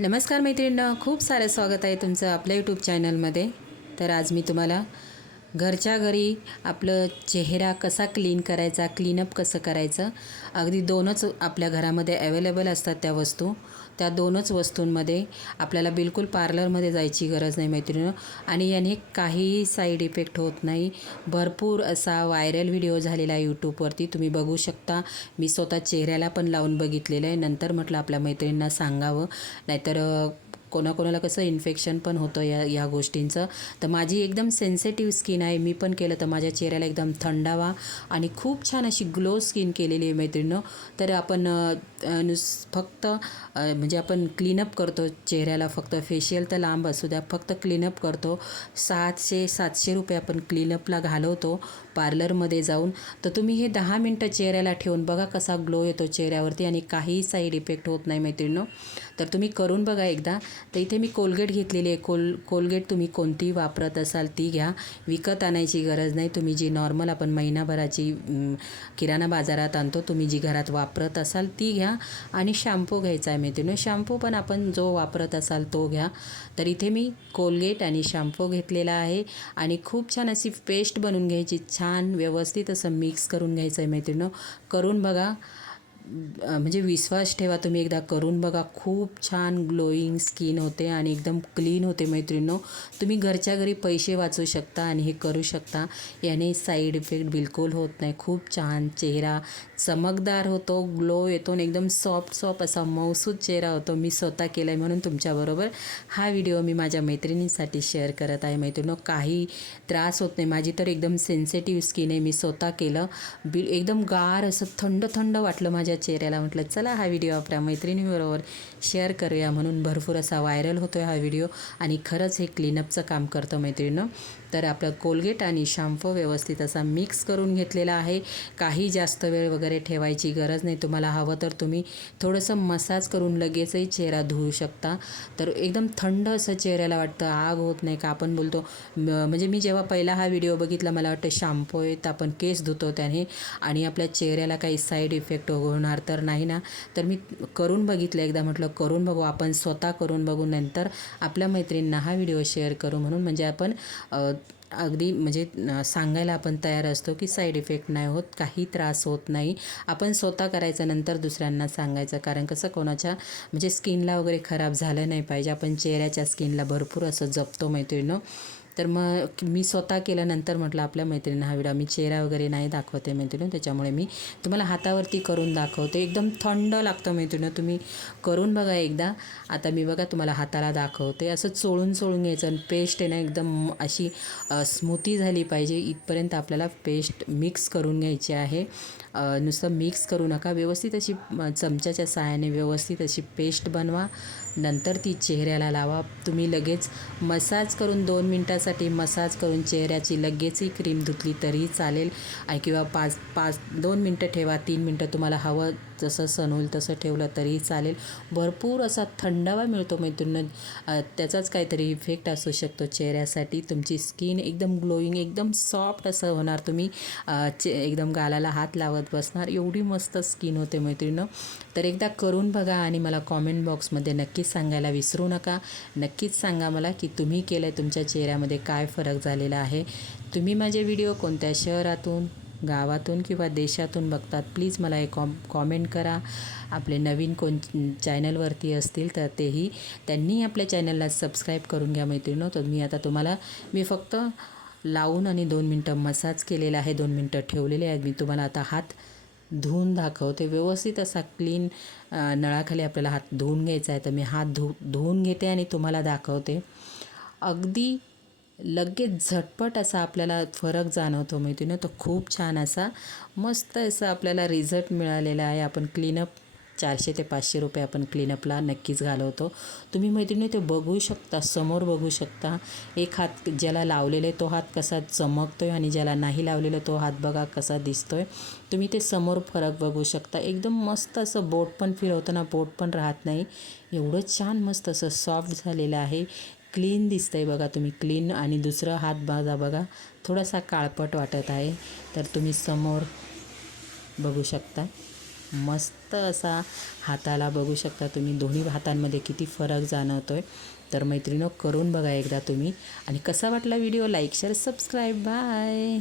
नमस्कार मैत्रिणींनो, खूप सारं स्वागत आहे तुमचं आपल्या यूट्यूब चॅनलमध्ये। तर आज मी तुम्हाला घरच्या घरी आपलं चेहरा कसा क्लीन करायचा, क्लीनअप कसं करायचं, अगदी दोनच आपल्या घरामध्ये अवेलेबल असतात त्या वस्तू। त्या दोनच वस्तूंमध्ये आपल्याला बिलकुल पार्लरमध्ये जायची गरज नाही मैत्रिणींनो, आणि याने काहीही साईड इफेक्ट होत नाही। भरपूर असा व्हायरल व्हिडिओ झालेला आहे यूट्यूबवरती, तुम्ही बघू शकता। मी स्वतः चेहऱ्याला पण लावून बघितलेलं आहे, नंतर म्हटलं आपल्या मैत्रिणींना सांगावं, नाहीतर कोणाकोणाला कसं इन्फेक्शन पण होतं या गोष्टींचं। तर माझी एकदम सेन्सिटिव्ह स्किन आहे, मी पण केलं तर माझ्या चेहऱ्याला एकदम थंडावा आणि खूप छान अशी ग्लो स्किन केलेली आहे मैत्रिणींनो। तर आपण फक्त म्हणजे आपण क्लीनअप करतो चेहऱ्याला, फक्त फेशियल तर लांब असू द्या, फक्त क्लीनअप करतो। 600-700 रुपये आपण क्लीनअपला घालवतो पार्लरमध्ये जाऊन। तर तुम्ही हे 10 मिनटं चेहऱ्याला ठेवून बघा कसा ग्लो येतो चेहऱ्यावरती, आणि काही साईड इफेक्ट होत नाही मैत्रिणींनो। तर तुम्ही करून बघा एकदा। तर इथे मी कोलगेट घेतलेली आहे। कोलगेट तुम्ही कोणती वापरत असाल ती घ्या, विकत आणायची गरज नाही। तुम्ही जी नॉर्मल आपण महिनाभराची किराणा बाजारात आणतो, तुम्ही जी घरात वापरत असाल ती घ्या। आणि शॅम्पू घ्यायचा आहे मैत्रिणींनो, शॅम्पू पण आपण जो वापरत असाल तो घ्या। तर इथे मी कोलगेट आणि शॅम्पू घेतलेला आहे, आणि खूप छान अशी पेस्ट बनवून घ्यायची, छान व्यवस्थित असं मिक्स करून घ्यायचं आहे मैत्रिणींनो। करून बघा, म्हणजे विश्वास ठेवा, तुम्ही एकदा करून बघा, खूप छान ग्लोईंग स्किन होते आणि एकदम क्लीन होते मैत्रिणींनो। तुम्ही घरच्या घरी पैसे वाचवू शकता आणि हे करू शकता, याने साईड इफेक्ट बिलकुल होत नाही। खूप छान चेहरा चमकदार होतो, ग्लो येतो आणि एकदम सॉफ्ट असा मऊसूद चेहरा होतो। मी स्वतः केला आहे म्हणून तुमच्याबरोबर हा व्हिडिओ मी माझ्या मैत्रिणींसाठी शेअर करत आहे मैत्रिणींनो। काही त्रास होत नाही, माझी तर एकदम सेन्सिटिव्ह स्किन आहे, मी स्वतः केलं, एकदम गार असं थंड वाटलं माझ्या चेहऱ्याला। म्हटलं चला हा व्हिडिओ आपल्या मैत्रिणीबरोबर शेअर करूया, म्हणून भरपूर असा व्हायरल होतो हा व्हिडिओ, आणि खरंच हे क्लीनअपचं काम करतं मैत्रिणींनो। तर आपलं कोलगेट आणि शॅम्पू व्यवस्थित असा मिक्स करून घेतलेला आहे। काही जास्त वेळ वगैरे ठेवायची गरज नाही, तुम्हाला हवं तर तुम्ही थोडंसं मसाज करून लगेचही चेहरा धुवू शकता। तर एकदम थंड असं चेहऱ्याला वाटतं, आग होत नाही का आपण बोलतो। म्हणजे मी जेव्हा पहिला हा व्हिडिओ बघितला, मला वाटतं शॅम्पू आहे तर आपण केस धुतो त्याने, आणि आपल्या चेहऱ्याला काही साईड इफेक्ट होणार तर नाही ना। तर मी करून बघितलं एकदा, म्हटलं करून बघू, आपण स्वतः करून बघू, नंतर आपल्या मैत्रिणींना हा व्हिडिओ शेअर करू, म्हणून म्हणजे आपण अगदी म्हणजे सांगायला आपण तयार असतो की साईड इफेक्ट नाही होत, काही त्रास होत नाही। आपण स्वतः करायचं, नंतर दुसऱ्यांना सांगायचं, कारण कसं कोणाच्या म्हणजे स्किनला वगैरे खराब झालं नाही पाहिजे। आपण चेहऱ्याच्या स्किनला भरपूर असं जपतो मैत्रिणींनो। तर मग मी स्वतः केल्यानंतर म्हटलं आपल्या मैत्रिणींना हा व्हिडिओ, मी चेहरा वगैरे नाही दाखवते मैत्रिणींनो, त्याच्यामुळे मी तुम्हाला हातावरती करून दाखवते। एकदम थंड लागतं मैत्रिणींनो, तुम्ही करून बघा एकदा। आता मी बघा तुम्हाला हाताला दाखवते, असं चोळून घ्यायचं, आणि पेस्ट आहे ना एकदम अशी स्मूथी झाली पाहिजे इथपर्यंत आपल्याला पेस्ट मिक्स करून घ्यायची आहे। नुसतं मिक्स करू नका, व्यवस्थित अशी चमच्याच्या सहाय्याने व्यवस्थित अशी पेस्ट बनवा, नंतर ती चेहऱ्याला लावा। तुम्ही लगेच मसाज करून 2 मिनटासाठी मसाज करून चेहऱ्याची लगेचही क्रीम धुतली तरीही चालेल, किंवा 2 मिनटं ठेवा, 3 मिनटं तुम्हाला हवं जसं सण होईल तसं ठेवलं तरीही चालेल। भरपूर असा थंडावा मिळतो मैत्रिणींनो, त्याचाच काहीतरी इफेक्ट असू शकतो चेहऱ्यासाठी। तुमची स्किन एकदम ग्लोईंग, एकदम सॉफ्ट असं होणार, तुम्ही एकदम गालाला हात लावत बसणार, एवढी मस्त स्किन होते मैत्रिणींनो। तर एकदा करून बघा, आणि मला कॉमेंट बॉक्समध्ये नक्कीच सांगायला विसरू नका। नक्कीच सांगा मला की तुम्ही केलं आहे, तुमच्या चेहऱ्यामध्ये काय फरक झालेला आहे। तुम्ही माझे व्हिडिओ कोणत्या शहरातून, गावातून किंवा देशातून बघतात, प्लीज मला एक कॉमेंट करा। आपले नवीन कोण चॅनलवरती असतील तर त्यांनी आपल्या चॅनलला सबस्क्राईब करून घ्या मैत्रिणींनो। तर मी फक्त लावून आणि 2 मिनटं मसाज केलेला आहे, 2 मिनटं ठेवलेले आहेत। मी तुम्हाला आता हात धुवून दाखवते, व्यवस्थित असा क्लीन नळाखाली आपल्याला हात धुवून घ्यायचा आहे। तर मी हात धुवून घेते आणि तुम्हाला दाखवते, अगदी लगेच झटपट असा आपल्याला फरक जाणवतो मैत्रिणींनो। तर खूप छान असा मस्त असा आपल्याला रिझल्ट मिळालेला आहे। आपण क्लीनअप 400 ते 500 रुपये आपण क्लीनअपला नक्कीच घालवतो। तुम्ही मैत्रिणी ते बघू शकता, समोर बघू शकता, एक हात ज्याला लावलेले तो हात कसा चमकतोय, आणि ज्याला नाही लावलेला तो हात बघा कसा दिसतोय। तुम्ही ते समोर फरक बघू शकता, एकदम मस्त असं बोट पण फिरवताना बोट पण राहत नाही, एवढं छान मस्त असं सॉफ्ट झालेलं आहे, क्लीन दिसतंय बघा तुम्ही, क्लीन। आणि दुसरा हात बघा थोडासा काळपट वाटत आहे, तर तुम्ही समोर बघू शकता। मस्त असा हाताला बघू शकता तुम्ही, दोन्ही हातांमध्ये किती फरक जाणवतो आहे. तर मैत्रिणींनो, करून बघा एकदा तुम्ही. आणि कसा वाटला video, like share subscribe. Bye.